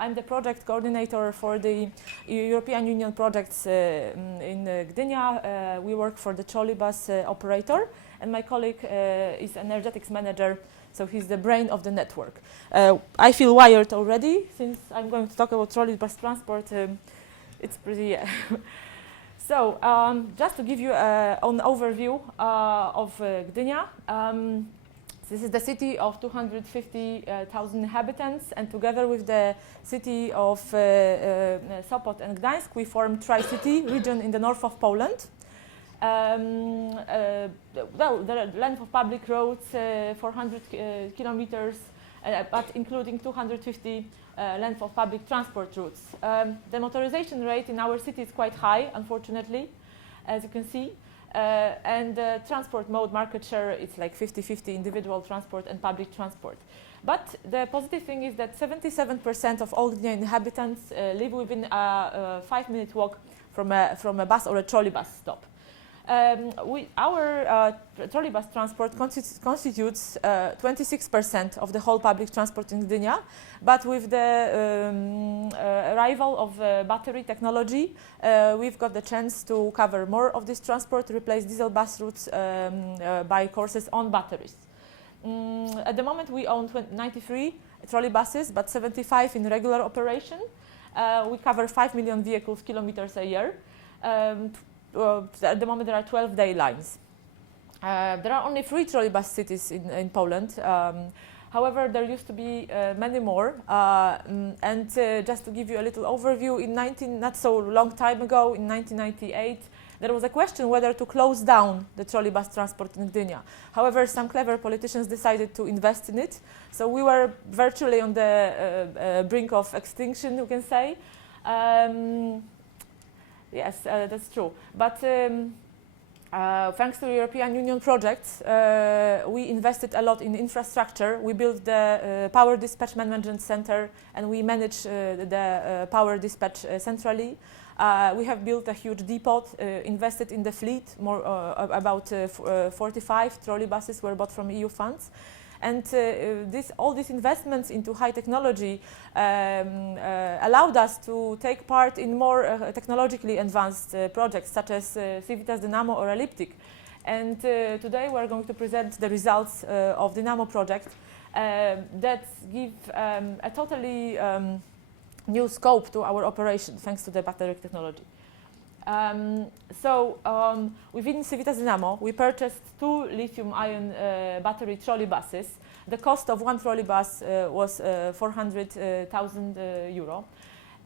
I'm the project coordinator for the European Union projects in Gdynia. We work for the trolley bus operator, and my colleague is energetics manager, so he's the brain of the network. I feel wired already, since I'm going to talk about trolley bus transport. It's pretty, yeah. So, just to give you an overview of Gdynia. This is the city of 250,000 inhabitants, and together with the city of Sopot and Gdańsk, we form Tri-City region in the north of Poland. Well, the length of public roads, 400 kilometers, but including 250 length of public transport routes. The motorization rate in our city is quite high, unfortunately, as you can see. And transport mode market share, it's like 50-50 individual transport and public transport. But the positive thing is that 77% of all Gdynia inhabitants live within a 5-minute walk from a bus or a trolley bus stop. Our trolley bus transport constitutes 26% of the whole public transport in Gdynia, but with the arrival of battery technology, we've got the chance to cover more of this transport, replace diesel bus routes by courses on batteries. At the moment, we own 93 trolley buses, but 75 in regular operation. We cover 5 million vehicles kilometers a year. At the moment, there are 12-day lines. There are only 3 trolley bus cities in Poland. However, there used to be many more. And just to give you a little overview, not so long time ago, in 1998, there was a question whether to close down the trolley bus transport in Gdynia. However, some clever politicians decided to invest in it. So we were virtually on the brink of extinction, you can say. Yes, that's true. But thanks to European Union projects, we invested a lot in infrastructure. We built the Power Dispatch Management Center, and we manage the power dispatch centrally. We have built a huge depot, invested in the fleet. About 45 trolley buses were bought from EU funds. And all these investments into high technology allowed us to take part in more technologically advanced projects, such as CIVITAS DYNAMO or eLIPTIC. And today we're going to present the results of Dynamo project that give a totally new scope to our operation, thanks to the battery technology. Within CIVITAS DYNAMO, we purchased 2 lithium-ion battery trolley buses. The cost of one trolley bus was 400,000 euro.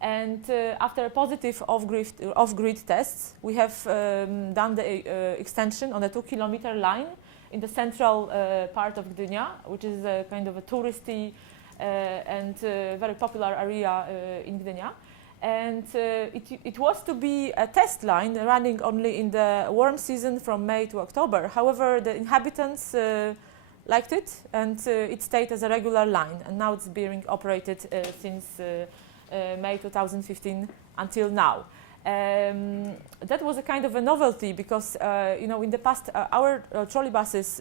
And after positive off-grid tests, we have done the extension on a 2-kilometer line in the central part of Gdynia, which is a kind of a touristy and very popular area in Gdynia. And it was to be a test line running only in the warm season from May to October. However, the inhabitants liked it, and it stayed as a regular line. And now it's being operated since May 2015 until now. That was a kind of a novelty because, in the past, our trolley buses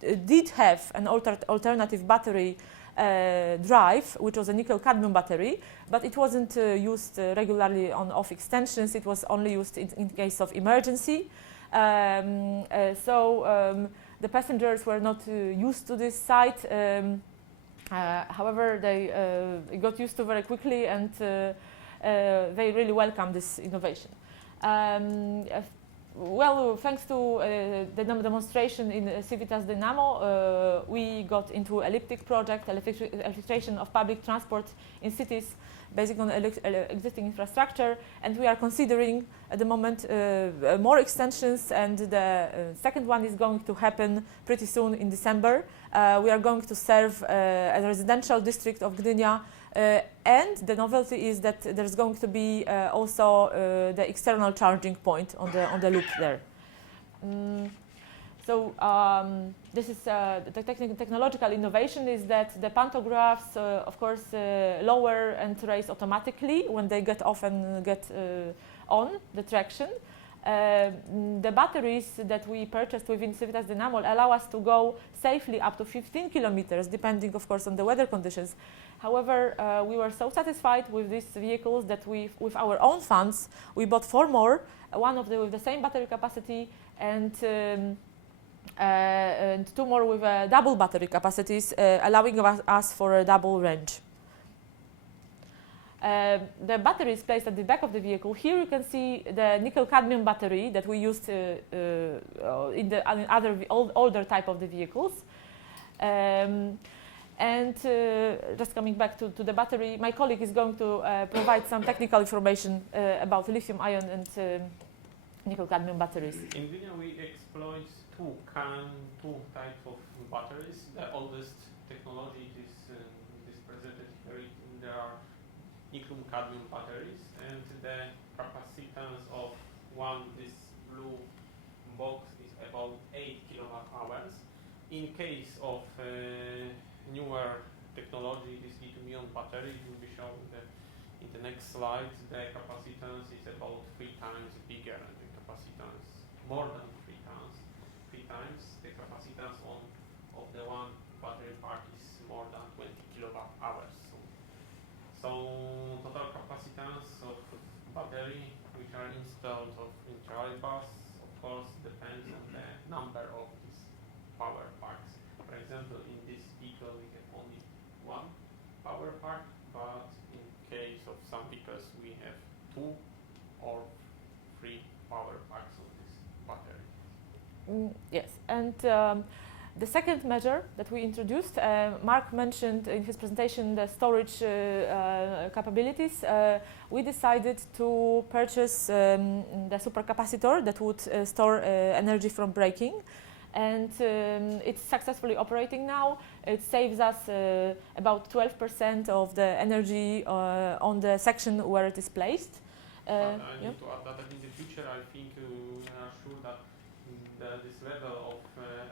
did have an alternative battery drive, which was a nickel-cadmium battery, but it wasn't used regularly on off extensions. It was only used in case of emergency. The passengers were not used to this site. However, they got used to very quickly, and they really welcomed this innovation. Well, thanks to the demonstration in CIVITAS DYNAMO, we got into eLIPTIC project, electrification of public transport in cities based on existing infrastructure, and we are considering at the moment more extensions, and the second one is going to happen pretty soon in December. We are going to serve a residential district of Gdynia, and the novelty is that there's going to be also the external charging point on the loop there. This is the technological innovation is that the pantographs, of course, lower and raise automatically when they get off and get on the traction. The batteries that we purchased within CIVITAS Dynamo allow us to go safely up to 15 kilometers, depending, of course, on the weather conditions. However, we were so satisfied with these vehicles that with our own funds, we bought 4 more, one of them with the same battery capacity and 2 more with double battery capacities, allowing us for a double range. The battery is placed at the back of the vehicle. Here you can see the nickel-cadmium battery that we used in the other older type of the vehicles. Just coming back to the battery, my colleague is going to provide some technical information about lithium-ion and nickel-cadmium batteries. In Gdynia we exploit two types of batteries. The oldest technology is presented here. There are nickel-cadmium batteries, and the capacitance of this blue box is about 8 kWh. In case of newer technology, this lithium-ion battery will be shown in the next slide. The capacitance is about 3 times bigger, and the capacitance more than 3 times. The capacitance of the one battery pack is more than 20 kWh. So total capacitance of battery which are installed in trolley bus, of course, depends on the number of these power packs. For example, in this vehicle we have only 1 power pack, but in case of some vehicles we have 2 or 3 power packs of this battery. Yes, and the second measure that we introduced, Mark mentioned in his presentation the storage capabilities. We decided to purchase the supercapacitor that would store energy from braking, and it's successfully operating now. It saves us about 12% of the energy on the section where it is placed. I need to add that in the future I think we are sure that this level of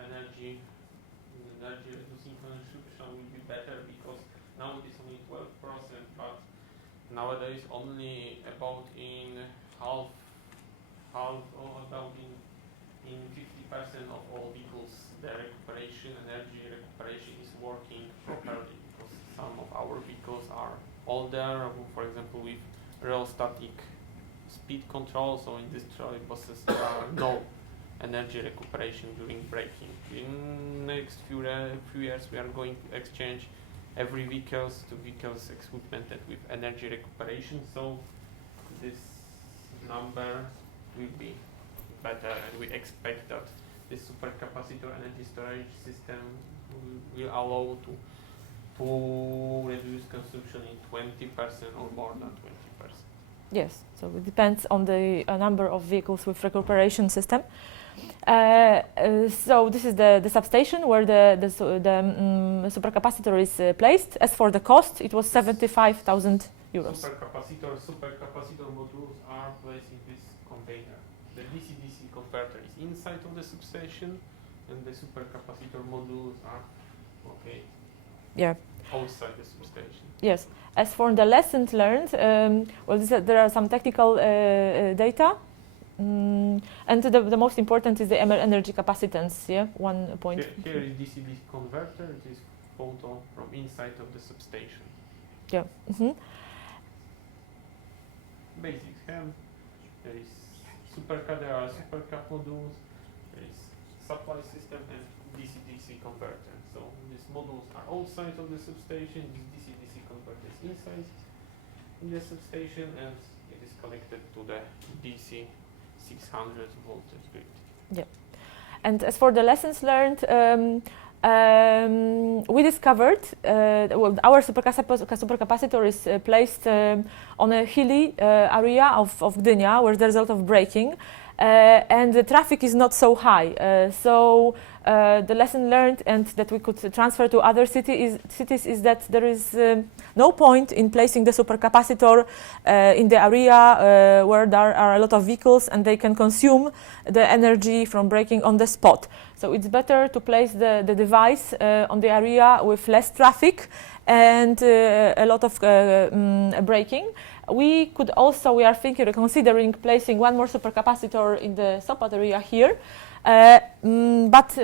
energy reducing consumption will be better, because now it is only 12%, but nowadays only about in half or about in 50% of all vehicles the energy recuperation is working properly, because some of our vehicles are older, for example with rheostatic speed control, so in these trolley buses there are no energy recuperation during braking. In next few years we are going to exchange every vehicles equipped with energy recuperation, so this number will be better, and we expect that this supercapacitor energy storage system will allow to reduce consumption in 20% or more than 20%. Yes, so it depends on the number of vehicles with recuperation system. So this is the substation where the supercapacitor is placed. As for the cost, it was 75,000 euros. Supercapacitor modules are placed in this container. The DC-DC converter is inside of the substation, and the supercapacitor modules are outside the substation. Yes. As for the lessons learned, there are some technical data. And the most important is the energy capacitance, 1 point. Here is DC-DC converter. It is photo from inside of the substation. Yeah. Basic scheme. There is there are supercap modules. There is supply system and DC-DC converter. So these modules are outside of the substation. This DC-DC converter is inside in the substation, and it is connected to the DC 600 voltage grid. Yeah, and as for the lessons learned, we discovered our supercapacitor is placed on a hilly area of Gdynia where there's a lot of braking, and the traffic is not so high. So the lesson learned and that we could transfer to other cities is that there is no point in placing the supercapacitor in the area where there are a lot of vehicles and they can consume the energy from braking on the spot. So it's better to place the device on the area with less traffic and a lot of braking. We are thinking, considering placing one more supercapacitor in the sub-battery here, but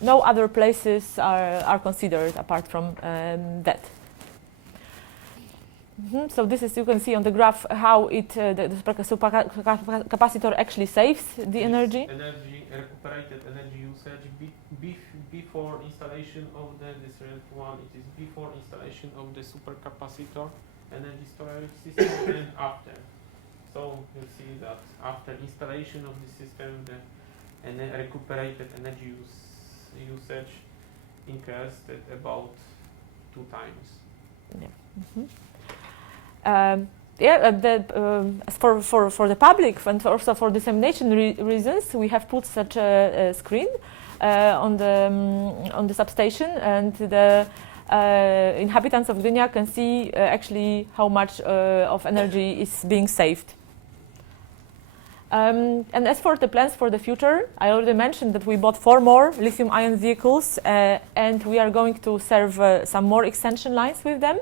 no other places are considered apart from that. So this is, you can see on the graph how the supercapacitor actually saves the energy. Recuperated energy usage before installation of this red one. It is before installation of the supercapacitor energy storage system and after. So you see that after installation of the system, the recuperated energy usage increased at about 2 times. Yeah. For the public and also for dissemination reasons, we have put such a screen on the substation, and the inhabitants of Gdynia can see actually how much of energy is being saved. And as for the plans for the future, I already mentioned that we bought 4 more lithium-ion vehicles, and we are going to serve some more extension lines with them.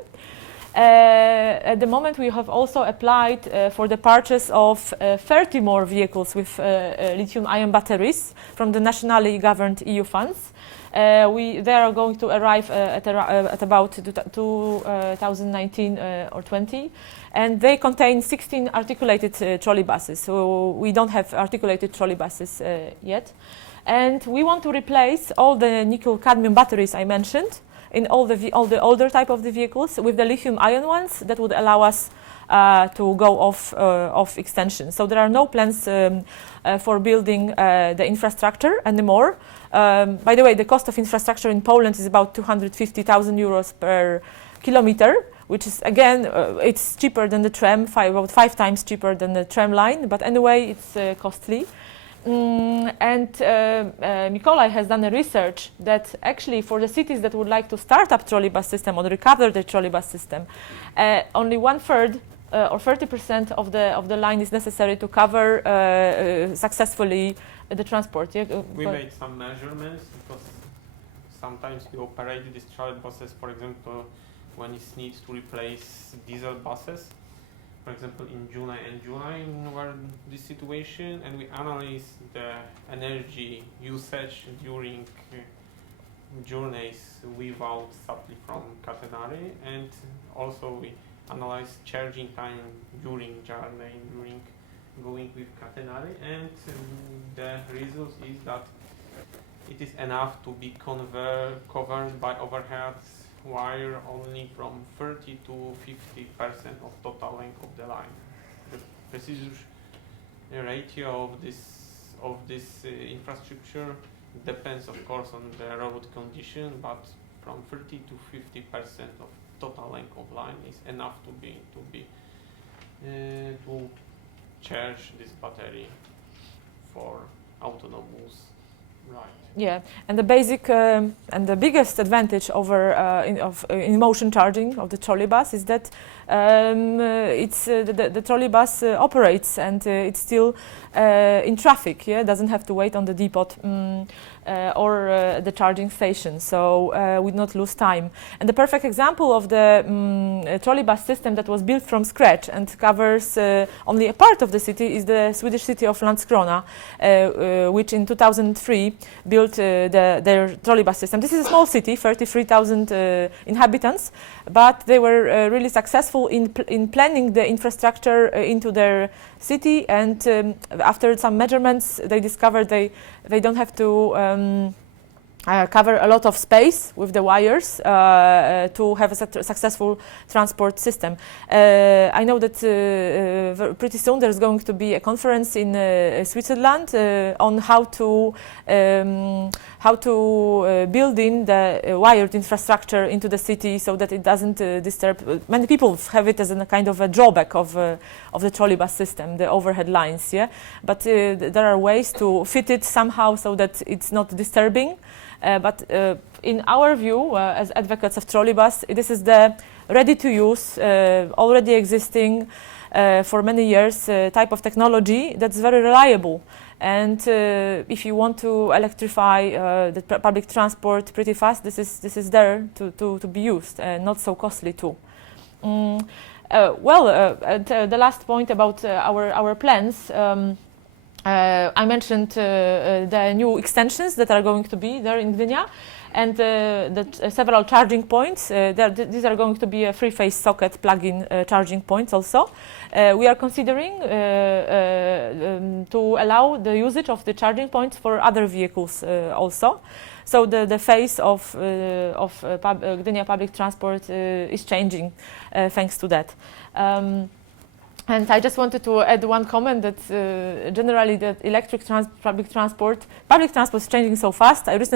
At the moment, we have also applied for the purchase of 30 more vehicles with lithium-ion batteries from the nationally governed EU funds. They are going to arrive at about 2019 or 20, and they contain 16 articulated trolley buses. So we don't have articulated trolley buses yet. And we want to replace all the nickel-cadmium batteries I mentioned in all the older type of the vehicles with the lithium-ion ones that would allow us to go off extension. So there are no plans for building the infrastructure anymore. By the way, the cost of infrastructure in Poland is about 250,000 euros per kilometer, which is, again, it's cheaper than the tram, about 5 times cheaper than the tram line, but anyway, it's costly. And Mikolaj has done a research that actually for the cities that would like to start up trolley bus system or recover the trolley bus system, only 1/3 or 30% of the line is necessary to cover successfully the transport. Yeah? We made some measurements because sometimes we operate these trolley buses, for example, when it needs to replace diesel buses. For example, in July were this situation, and we analyze the energy usage during journeys without supply from catenary, and also we analyze charging time during journey, during going with catenary, and the result is that it is enough to be covered by overheads wire only from 30 to 50% of total length of the line. The precision ratio of this infrastructure depends, of course, on the road condition, but from 30 to 50% of total length of line is enough to charge this battery for autonomous ride. Yeah, and the basic and the biggest advantage over in motion charging of the trolley bus is that the trolley bus operates and it's still in traffic. Yeah, doesn't have to wait on the depot or the charging station, so we do not lose time. And the perfect example of the trolley bus system that was built from scratch and covers only a part of the city is the Swedish city of Landskrona, which in 2003 built their trolley bus system. This is a small city, 33,000 inhabitants, but they were really successful in planning the infrastructure into their city, and after some measurements they discovered they don't have to cover a lot of space with the wires to have a successful transport system. I know that pretty soon there's going to be a conference in Switzerland on how to build in the wired infrastructure into the city so that it doesn't disturb. Many people have it as a kind of a drawback of the trolley bus system, the overhead lines. Yeah, but there are ways to fit it somehow so that it's not disturbing. But in our view, as advocates of trolley bus, this is the ready-to-use, already existing for many years type of technology that's very reliable. And if you want to electrify the public transport pretty fast, this is there to be used, and not so costly too. The last point about our plans. I mentioned the new extensions that are going to be there in Gdynia, and several charging points. These are going to be a three-phase socket plug-in charging points also. We are considering to allow the usage of the charging points for other vehicles also. So the face of Gdynia public transport is changing thanks to that. And I just wanted to add one comment that generally the public transport is changing so fast. I was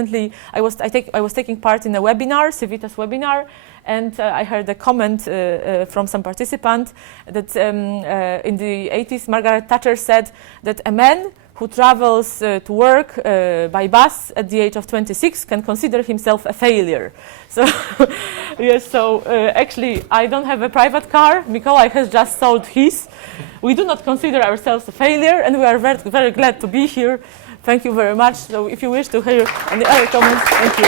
taking part in a webinar, CIVITAS webinar, and I heard a comment from some participant that in the 80s Margaret Thatcher said that a man who travels to work by bus at the age of 26 can consider himself a failure. So, yes, so actually I don't have a private car. Mikolaj has just sold his. We do not consider ourselves a failure, and we are very, very glad to be here. Thank you very much. So if you wish to hear any other comments, thank you.